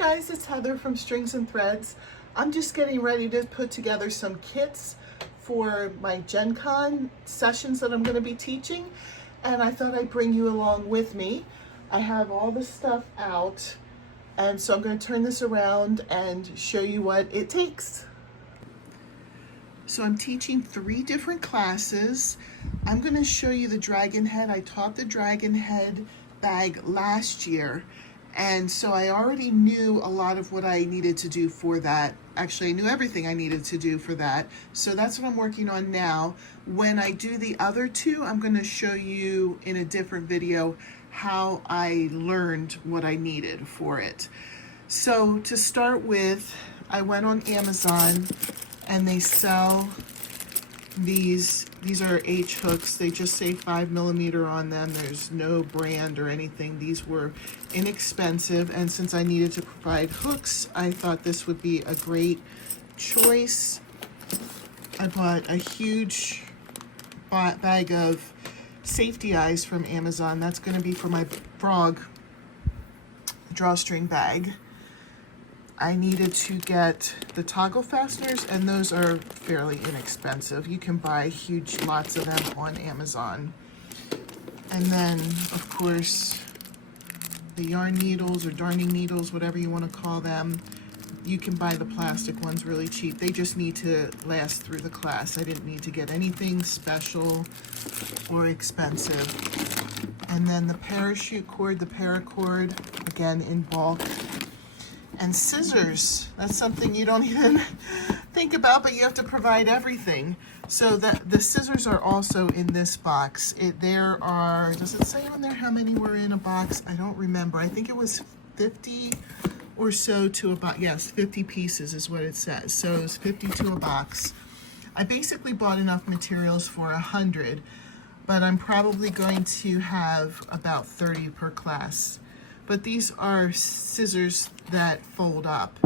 guys, it's Heather from Strings and Threads. I'm just getting ready to put together some kits for my Gencon sessions that I'm going to be teaching, and I thought I'd bring you along with me. I have all the stuff out, and so I'm going to turn this around and show you what it takes. So I'm teaching 3 different classes. I'm going to show you the dragon head. I taught the dragon head bag last year, and so I already knew a lot of what I needed to do for that. Actually, I knew everything I needed to do for that. So that's what I'm working on now. When I do the other 2, I'm going to show you in a different video how I learned what I needed for it. So to start with, I went on Amazon and they sell these are H hooks. They just say 5mm on them. There's no brand or anything. These were inexpensive, and since I needed to provide hooks, I thought this would be a great choice. I bought a huge bag of safety eyes from Amazon. That's going to be for my frog drawstring bag. I needed to get the toggle fasteners, and those are fairly inexpensive. You can buy huge lots of them on Amazon. And then, of course, the yarn needles or darning needles, whatever you want to call them. You can buy the plastic ones really cheap. They just need to last through the class. I didn't need to get anything special or expensive. And then the parachute cord, the paracord, again in bulk. And scissors, that's something you don't even think about, but you have to provide everything. So the scissors are also in this box. There are, does it say on there how many were in a box? I don't remember. I think it was 50 or so to about, yes, 50 pieces is what it says. So it's 50 to a box. I basically bought enough materials for 100, but I'm probably going to have about 30 per class. But these are scissors that fold up,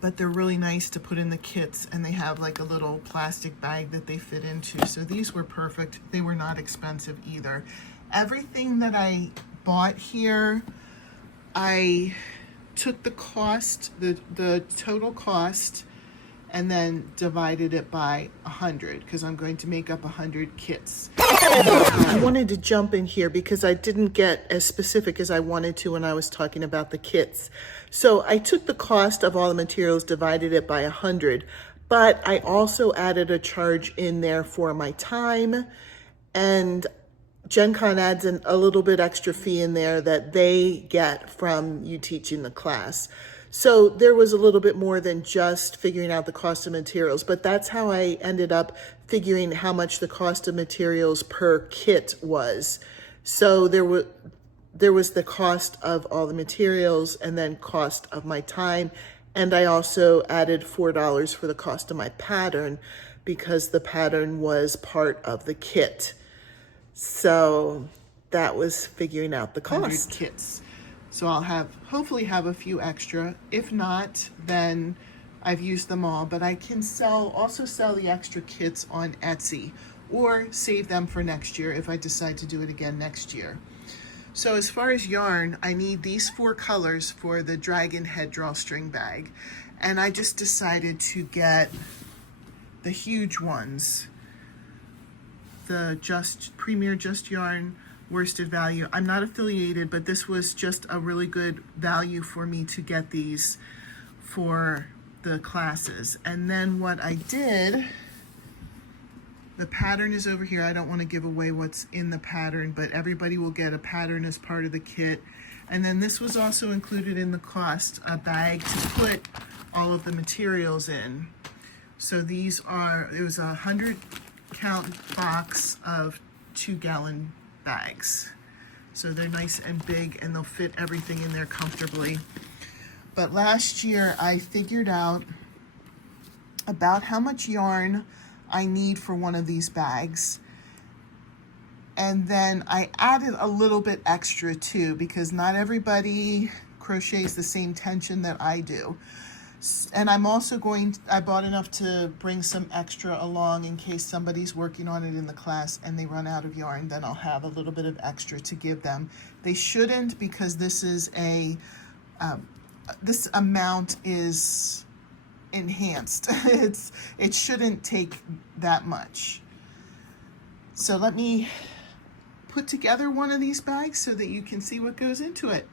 but they're really nice to put in the kits, and they have like a little plastic bag that they fit into. So these were perfect. They were not expensive either. Everything that I bought here, I took the cost, the total cost, and then divided it by 100, because I'm going to make up 100 kits. I wanted to jump in here because I didn't get as specific as I wanted to when I was talking about the kits. So I took the cost of all the materials, divided it by 100, but I also added a charge in there for my time, and Gencon adds a little bit extra fee in there that they get from you teaching the class. So there was a little bit more than just figuring out the cost of materials, but that's how I ended up figuring how much the cost of materials per kit was. So there was the cost of all the materials and then cost of my time. And I also added $4 for the cost of my pattern because the pattern was part of the kit. So that was figuring out the cost. 100 kits. So I'll hopefully have a few extra. If not, then I've used them all. But I can also sell the extra kits on Etsy, or save them for next year if I decide to do it again next year. So as far as yarn, I need these 4 colors for the dragon head drawstring bag. And I just decided to get the huge ones. The Premier Just Yarn worsted value. I'm not affiliated, but this was just a really good value for me to get these for the classes. And then what I did, the pattern is over here. I don't want to give away what's in the pattern, but everybody will get a pattern as part of the kit. And then this was also included in the cost, a bag to put all of the materials in. So these are, it was a 100 count box of 2-gallon bags. So they're nice and big, and they'll fit everything in there comfortably. But last year I figured out about how much yarn I need for one of these bags. And then I added a little bit extra too, because not everybody crochets the same tension that I do. And I'm also I bought enough to bring some extra along in case somebody's working on it in the class and they run out of yarn, then I'll have a little bit of extra to give them. They shouldn't, because this is a this amount is enhanced. It shouldn't take that much. So let me put together one of these bags so that you can see what goes into it.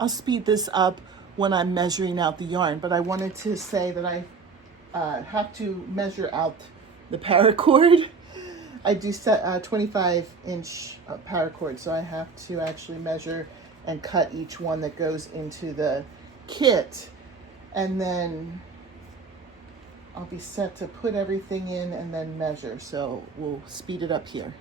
I'll speed this up when I'm measuring out the yarn, but I wanted to say that I have to measure out the paracord. I do set 25-inch paracord, so I have to actually measure and cut each one that goes into the kit, and then I'll be set to put everything in and then measure. So we'll speed it up here.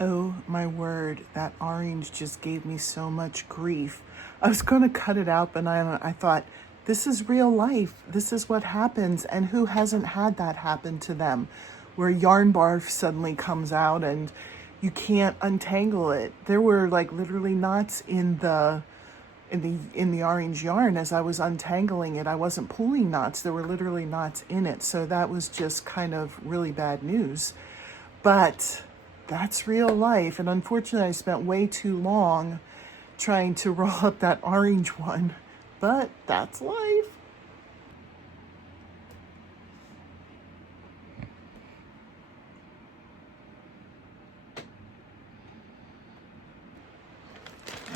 Oh my word, that orange just gave me so much grief. I was going to cut it out, but I thought, this is real life. This is what happens, and who hasn't had that happen to them, where yarn barf suddenly comes out and you can't untangle it. There were like literally knots in the orange yarn as I was untangling it. I wasn't pulling knots. There were literally knots in it. So that was just kind of really bad news. But that's real life. And unfortunately, I spent way too long trying to roll up that orange one. But that's life.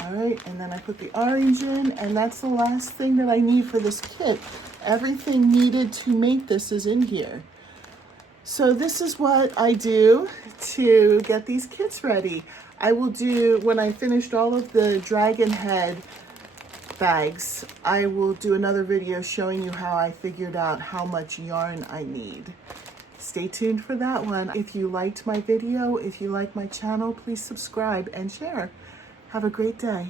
All right, and then I put the orange in, and that's the last thing that I need for this kit. Everything needed to make this is in here. So this is what I do to get these kits ready. I will do, when I finished all of the dragon head bags, I will do another video showing you how I figured out how much yarn I need. Stay tuned for that one. If you liked my video, if you like my channel, please subscribe and share. Have a great day.